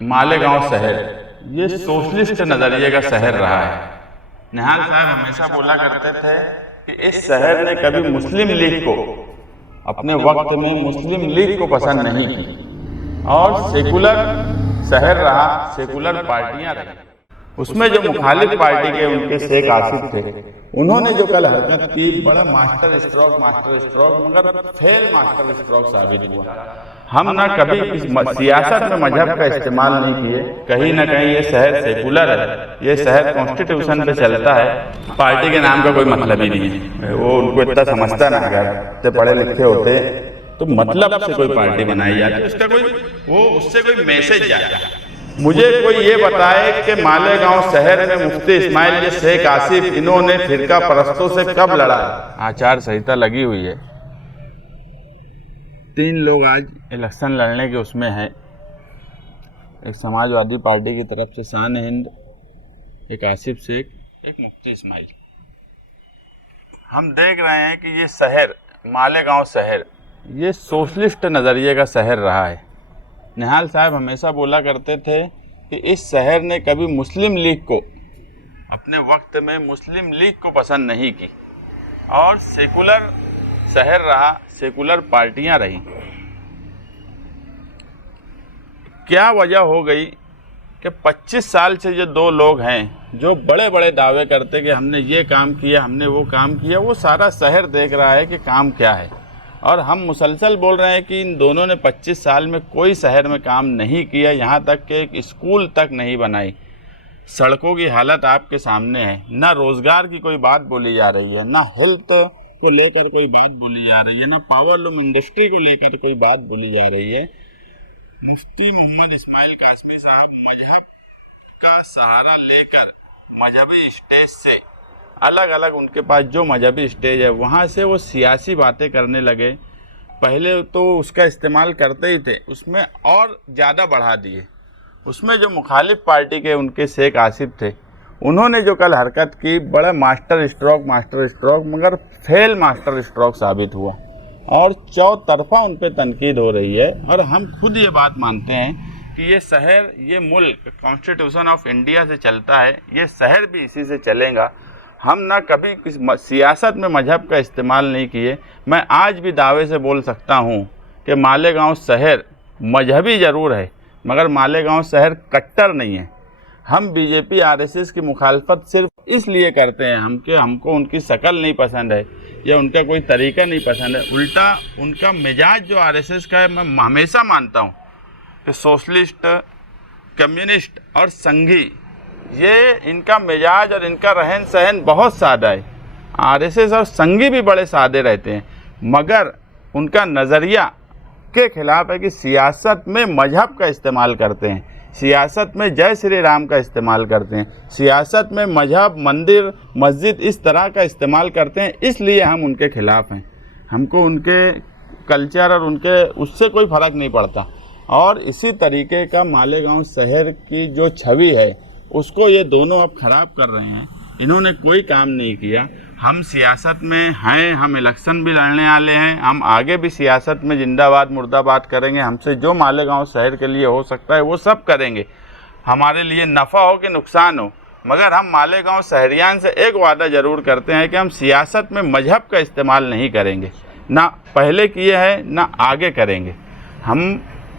मालेगांव शहर ये सोशलिस्ट नजरिए का शहर रहा है। निहाल साहब हमेशा बोला करते थे कि इस शहर ने कभी मुस्लिम लीग को, अपने वक्त में मुस्लिम लीग को पसंद नहीं की और सेकुलर शहर रहा, सेकुलर पार्टियां रही। उसमें जो मुखालिफ पार्टी के उनके शेख आसिफ थे, उन्होंने जो कल हरकत की, बड़ा मास्टर स्ट्रोक मगर फेल मास्टर स्ट्रोक साबित हुआ। हम ना कभी इस सियासत में मजहब का इस्तेमाल नहीं किए। कहीं ना कहीं ये शहर सेकुलर है, ये शहर कॉन्स्टिट्यूशन पे चलता है, पार्टी के नाम का कोई मतलब ही नहीं है। वो उनको इतना समझता ना, अगर इतने पढ़े लिखे होते तो मतलब से कोई पार्टी बनाई जाती, उसका कोई उससे कोई मैसेज जाता। मुझे कोई ये बताए कि मालेगांव शहर में मुफ्ती इस्माइल ये शेख आसिफ, इन्होंने फिरका परस्तों से कब लड़ा? आचार संहिता लगी हुई है, 3 लोग आज इलेक्शन लड़ने के उसमें हैं। एक समाजवादी पार्टी की तरफ से शान हिंद, एक आसिफ शेख, एक मुफ्ती इस्माइल। हम देख रहे हैं कि ये शहर, मालेगांव शहर, ये सोशलिस्ट नज़रिए का शहर रहा है। निहाल साहब हमेशा बोला करते थे कि इस शहर ने कभी मुस्लिम लीग को, अपने वक्त में मुस्लिम लीग को पसंद नहीं की और सेकुलर शहर रहा, सेकुलर पार्टियां रही। क्या वजह हो गई कि 25 साल से ये 2 लोग हैं जो बड़े बड़े दावे करते कि हमने ये काम किया, हमने वो काम किया। वो सारा शहर देख रहा है कि काम क्या है, और हम मुसलसल बोल रहे हैं कि इन दोनों ने 25 साल में कोई शहर में काम नहीं किया, यहाँ तक कि एक स्कूल तक नहीं बनाई। सड़कों की हालत आपके सामने है, ना रोज़गार की कोई बात बोली जा रही है, ना हेल्थ को लेकर कोई बात बोली जा रही है, ना पावरलूम इंडस्ट्री को लेकर कोई बात बोली जा रही है। मुफ्ती मोहम्मद इस्माइल कासमी साहब मजहब का सहारा लेकर मजहबी स्टेज से अलग अलग, उनके पास जो मजहबी स्टेज है वहाँ से वो सियासी बातें करने लगे। पहले तो उसका इस्तेमाल करते ही थे, उसमें और ज़्यादा बढ़ा दिए। उसमें जो मुखालिफ पार्टी के उनके शेख आसिफ थे, उन्होंने जो कल हरकत की, बड़ा मास्टर स्ट्रोक मगर फेल मास्टर स्ट्रोक साबित हुआ और चौतरफा उन पर तनकीद हो रही है। और हम खुद ये बात मानते हैं कि ये शहर, ये मुल्क कॉन्स्टिट्यूशन ऑफ इंडिया से चलता है, ये शहर भी इसी से चलेगा। हम ना कभी सियासत में मजहब का इस्तेमाल नहीं किए। मैं आज भी दावे से बोल सकता हूँ कि मालेगांव शहर मजहबी ज़रूर है, मगर मालेगांव शहर कट्टर नहीं है। हम बीजेपी आरएसएस की मुखालफत सिर्फ इसलिए करते हैं कि हमको उनकी शक्ल नहीं पसंद है या उनका कोई तरीका नहीं पसंद है। उल्टा उनका मिजाज जो आरएसएस का है, मैं हमेशा मानता हूँ कि सोशलिस्ट, कम्युनिस्ट और संघी, ये इनका मिजाज और इनका रहन सहन बहुत सादा है। आरएसएस और संघी भी बड़े सादे रहते हैं, मगर उनका नज़रिया के खिलाफ है कि सियासत में मजहब का इस्तेमाल करते हैं, सियासत में जय श्री राम का इस्तेमाल करते हैं, सियासत में मजहब, मंदिर, मस्जिद इस तरह का इस्तेमाल करते हैं। इसलिए हम उनके खिलाफ़ हैं। हमको उनके कल्चर और उनके उससे कोई फ़र्क नहीं पड़ता। और इसी तरीके का मालेगांव शहर की जो छवि है, उसको ये दोनों अब ख़राब कर रहे हैं। इन्होंने कोई काम नहीं किया। हम सियासत में हैं, हम इलेक्शन भी लड़ने वाले हैं, हम आगे भी सियासत में जिंदाबाद मुर्दाबाद करेंगे। हमसे जो मालेगांव शहर के लिए हो सकता है वो सब करेंगे, हमारे लिए नफ़ा हो कि नुकसान हो। मगर हम मालेगांव शहरियान से एक वादा ज़रूर करते हैं कि हम सियासत में मजहब का इस्तेमाल नहीं करेंगे, ना पहले किए हैं ना आगे करेंगे। हम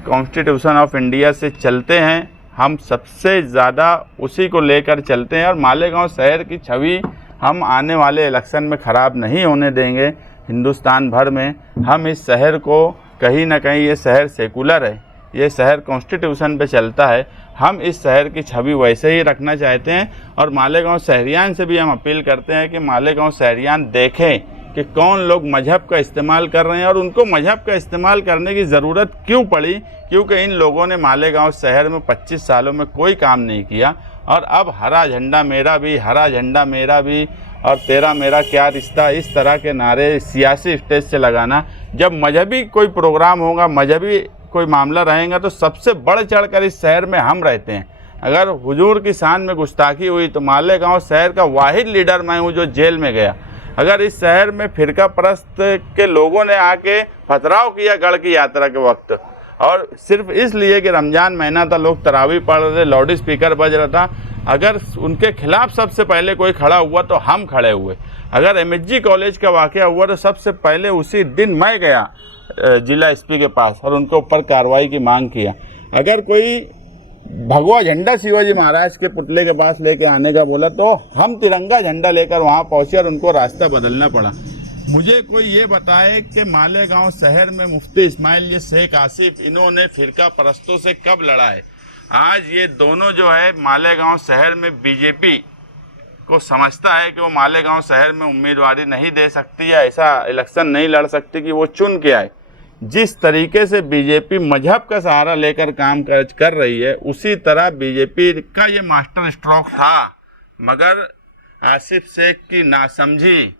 कॉन्स्टिट्यूशन ऑफ इंडिया से चलते हैं, हम सबसे ज़्यादा उसी को लेकर चलते हैं और मालेगांव शहर की छवि हम आने वाले इलेक्शन में ख़राब नहीं होने देंगे। हिंदुस्तान भर में हम इस शहर को, कहीं ना कहीं ये शहर सेकुलर है, ये शहर कॉन्स्टिट्यूशन पे चलता है, हम इस शहर की छवि वैसे ही रखना चाहते हैं। और मालेगांव शहरियान से भी हम अपील करते हैं कि मालेगांव शहरियान देखें कि कौन लोग मजहब का इस्तेमाल कर रहे हैं और उनको मजहब का इस्तेमाल करने की ज़रूरत क्यों पड़ी, क्योंकि इन लोगों ने मालेगांव शहर में 25 सालों में कोई काम नहीं किया। और अब हरा झंडा मेरा भी, हरा झंडा मेरा भी और तेरा मेरा क्या रिश्ता, इस तरह के नारे सियासी स्टेज से लगाना। जब मजहबी कोई प्रोग्राम होगा, मजहबी कोई मामला रहेगा, तो सबसे बढ़ चढ़ कर इस शहर में हम रहते हैं। अगर हुजूर की शान में गुस्ताखी हुई तो मालेगांव शहर का वाहिद लीडर मैं हूँ जो जेल में गया। अगर इस शहर में फिरका परस्त के लोगों ने आके पथराव किया गढ़ की यात्रा के वक्त, और सिर्फ इसलिए कि रमज़ान महीना था, लोग तरावी पढ़ रहे, लाउड स्पीकर बज रहा था। अगर उनके खिलाफ सबसे पहले कोई खड़ा हुआ तो हम खड़े हुए। अगर एमएसजी कॉलेज का वाक़या हुआ तो सबसे पहले उसी दिन मैं गया जिला एसपी के पास और उनके ऊपर कार्रवाई की मांग किया। अगर कोई भगवा झंडा शिवाजी महाराज के पुतले के पास लेके आने का बोला तो हम तिरंगा झंडा लेकर वहाँ पहुँचे और उनको रास्ता बदलना पड़ा। मुझे कोई ये बताए कि मालेगांव शहर में मुफ्ती इस्माइल ये शेख आसिफ इन्होंने फिरका परस्तों से कब लड़ा है। आज ये दोनों जो है मालेगांव शहर में बीजेपी को समझता है कि वो मालेगांव शहर में उम्मीदवारी नहीं दे सकती या ऐसा इलेक्शन नहीं लड़ सकती कि वो चुन के आए। जिस तरीके से बीजेपी मजहब का सहारा लेकर काम कर रही है उसी तरह बीजेपी का ये मास्टर स्ट्रोक था, मगर आसिफ शेख की नासमझी,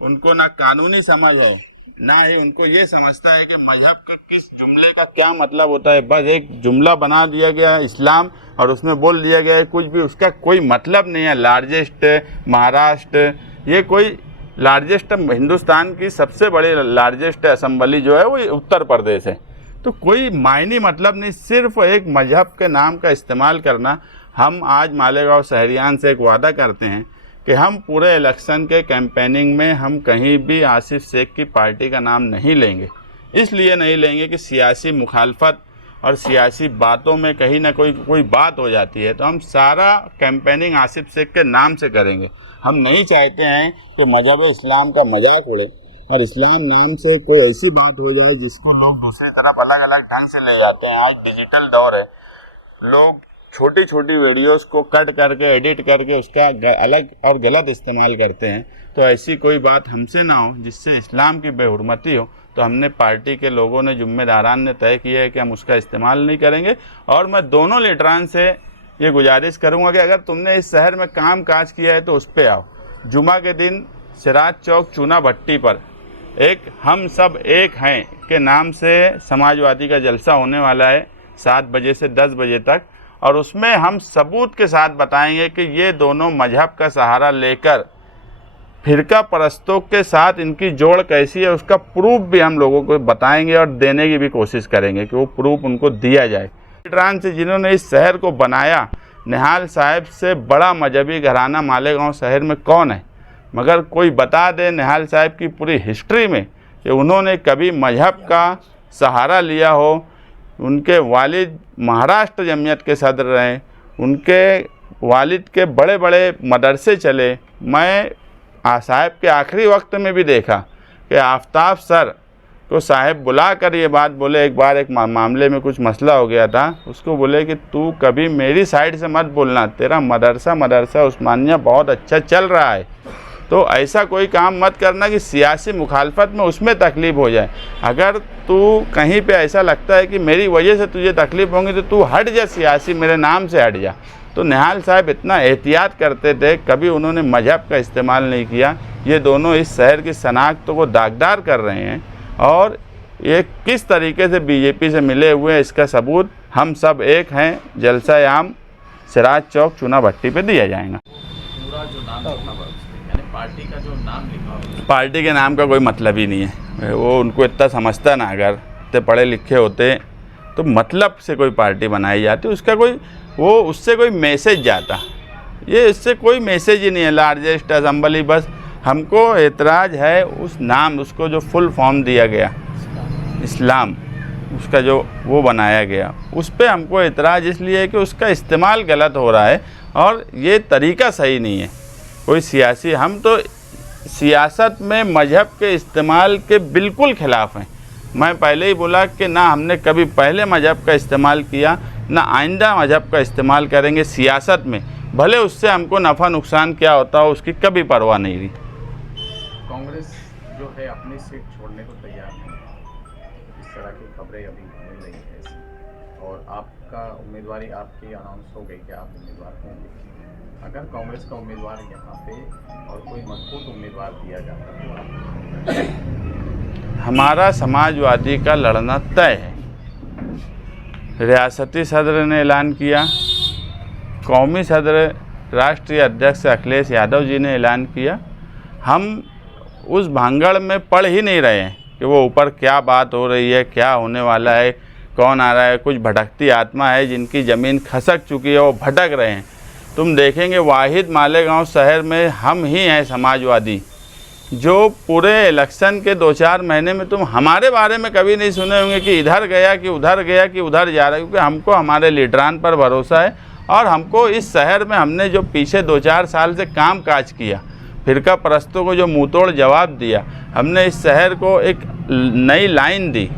उनको ना कानूनी समझ हो ना ही उनको ये समझता है कि मजहब के किस जुमले का क्या मतलब होता है। बस एक जुमला बना दिया गया इस्लाम और उसमें बोल दिया गया है कुछ भी, उसका कोई मतलब नहीं है। लार्जेस्ट महाराष्ट्र, ये कोई लार्जेस्ट हिंदुस्तान की सबसे बड़ी लार्जेस्ट असेंबली जो है वो उत्तर प्रदेश है, तो कोई मायने मतलब नहीं, सिर्फ एक मजहब के नाम का इस्तेमाल करना। हम आज मालेगांव शहरियान से एक वादा करते हैं कि हम पूरे इलेक्शन के कैंपेनिंग में हम कहीं भी आसिफ शेख की पार्टी का नाम नहीं लेंगे। इसलिए नहीं लेंगे कि सियासी मुखालफत और सियासी बातों में कहीं ना कोई बात हो जाती है, तो हम सारा कैंपेनिंग आसिफ शेख के नाम से करेंगे। हम नहीं चाहते हैं कि मजहब इस्लाम का मजाक उड़े और इस्लाम नाम से कोई ऐसी बात हो जाए जिसको लोग दूसरी तरफ अलग अलग ढंग से ले जाते हैं। आज डिजिटल दौर है, लोग छोटी छोटी वीडियोस को कट करके एडिट करके उसका अलग और गलत इस्तेमाल करते हैं। तो ऐसी कोई बात हमसे ना हो जिससे इस्लाम की बेहुरमती हो, तो हमने पार्टी के लोगों ने जिम्मेदारान ने तय किया है कि हम उसका इस्तेमाल नहीं करेंगे। और मैं दोनों लीडरान से ये गुजारिश करूंगा कि अगर तुमने इस शहर में काम काज किया है तो उस पर आओ। जुमा के दिन सिराज चौक चूना भट्टी पर एक हम सब एक हैं के नाम से समाजवादी का जलसा होने वाला है 7 बजे से 10 बजे तक, और उसमें हम सबूत के साथ बताएंगे कि ये दोनों मजहब का सहारा लेकर फिरका परस्तों के साथ इनकी जोड़ कैसी है, उसका प्रूफ भी हम लोगों को बताएंगे और देने की भी कोशिश करेंगे कि वो प्रूफ उनको दिया जाए। लीडरान से जिन्होंने इस शहर को बनाया, निहाल साहब से बड़ा मजहबी घराना मालेगांव शहर में कौन है, मगर कोई बता दे निहाल साहब की पूरी हिस्ट्री में कि उन्होंने कभी मजहब का सहारा लिया हो। उनके वालिद महाराष्ट्र जमीयत के सदर रहे, उनके वालिद के बड़े बड़े मदरसे चले। मैं साहब के आखिरी वक्त में भी देखा कि आफ्ताब सर को साहब बुला कर ये बात बोले, एक बार एक मामले में कुछ मसला हो गया था, उसको बोले कि तू कभी मेरी साइड से मत बोलना, तेरा मदरसा उस्मानिया बहुत अच्छा चल रहा है, तो ऐसा कोई काम मत करना कि सियासी मुखालफत में उसमें तकलीफ़ हो जाए। अगर तू कहीं पे ऐसा लगता है कि मेरी वजह से तुझे तकलीफ़ होंगी तो तू हट जा, सियासी मेरे नाम से हट जा। तो निहाल साहब इतना एहतियात करते थे, कभी उन्होंने मजहब का इस्तेमाल नहीं किया। ये दोनों इस शहर की शनाख्त को दागदार कर रहे हैं और ये किस तरीके से बीजेपी से मिले हुए हैं इसका सबूत हम सब एक हैं जलसा आम सिराज चौक चूना भट्टी पे दिया जाएगा। पूरा जो नाम लिखा हुआ यानी पार्टी का जो नाम लिखा हुआ, पार्टी के नाम का कोई मतलब ही नहीं है। वो उनको इतना समझता ना, अगर इतने पढ़े लिखे होते तो मतलब से कोई पार्टी बनाई जाती, उसका कोई वो उससे कोई मैसेज जाता। ये इससे कोई मैसेज ही नहीं है। लार्जेस्ट असेंबली, बस हमको एतराज़ है उस नाम, उसको जो फुल फॉर्म दिया गया इस्लाम, उसका जो वो बनाया गया, उस पर हमको एतराज़ इसलिए है कि उसका इस्तेमाल गलत हो रहा है और ये तरीका सही नहीं है। कोई सियासी, हम तो सियासत में मजहब के इस्तेमाल के बिल्कुल ख़िलाफ़ हैं। मैं पहले ही बोला कि ना हमने कभी पहले मजहब का इस्तेमाल किया, ना आइंदा मजहब का इस्तेमाल करेंगे सियासत में, भले उससे हमको नफ़ा नुकसान क्या होता हो उसकी कभी परवाह नहीं रही। कांग्रेस जो है अपनी सीट छोड़ने को तैयार नहीं है, इस तरह की खबरें अभी मिल रही है ऐसी, और आपका उम्मीदवारी आपकी अनाउंस हो गई कि आप उम्मीदवार होंगे। अगर कांग्रेस का उम्मीदवार यहाँ पे और कोई मजबूत उम्मीदवार दिया जाता तो आप? हमारा समाजवादी का लड़ना तय है। रियासती सदर ने ऐलान किया, कौमी सदर राष्ट्रीय अध्यक्ष अखिलेश यादव जी ने ऐलान किया। हम उस भांगड़ में पड़ ही नहीं रहे हैं कि वो ऊपर क्या बात हो रही है, क्या होने वाला है, कौन आ रहा है, कुछ भटकती आत्मा है जिनकी ज़मीन खसक चुकी है, वो भटक रहे हैं। तुम देखेंगे वाहिद मालेगांव शहर में हम ही हैं समाजवादी, जो पूरे इलेक्शन के 2-4 महीने में तुम हमारे बारे में कभी नहीं सुने होंगे कि इधर गया कि उधर गया कि उधर जा रहा है, क्योंकि हमको हमारे लीडरान पर भरोसा है। और हमको इस शहर में हमने जो पीछे 2-4 साल से काम काज किया, फिरका परस्तों को जो मुँहतोड़ जवाब दिया, हमने इस शहर को एक नई लाइन दी।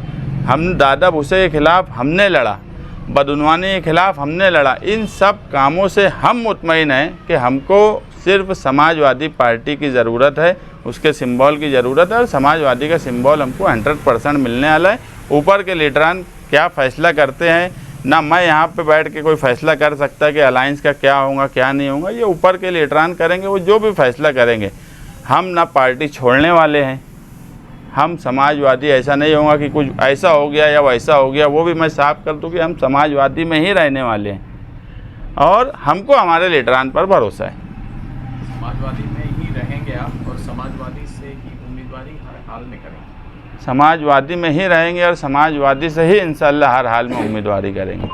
हम दादा भूसे के ख़िलाफ़ हमने लड़ा, बदउनवानी के ख़िलाफ़ हमने लड़ा। इन सब कामों से हम मुतमईन हैं कि हमको सिर्फ समाजवादी पार्टी की ज़रूरत है, उसके सिंबल की ज़रूरत है, और समाजवादी का सिंबल हमको 100% मिलने वाला है। ऊपर के लीडरान क्या फ़ैसला करते हैं, ना मैं यहाँ पे बैठ के कोई फ़ैसला कर सकता कि अलायंस का क्या होगा क्या नहीं होगा, ये ऊपर के लीडरान करेंगे। वो जो भी फैसला करेंगे, हम ना पार्टी छोड़ने वाले हैं। हम समाजवादी ऐसा नहीं होगा कि कुछ ऐसा हो गया या वैसा हो गया, वो भी मैं साफ कर दूँ कि हम समाजवादी में ही रहने वाले हैं और हमको हमारे लीडरान पर भरोसा है। समाजवादी में ही रहेंगे आप और समाजवादी से ही उम्मीदवारी हर हाल में करेंगे? समाजवादी में ही रहेंगे और समाजवादी से ही इंशाअल्लाह हर हाल में उम्मीदवारी करेंगे।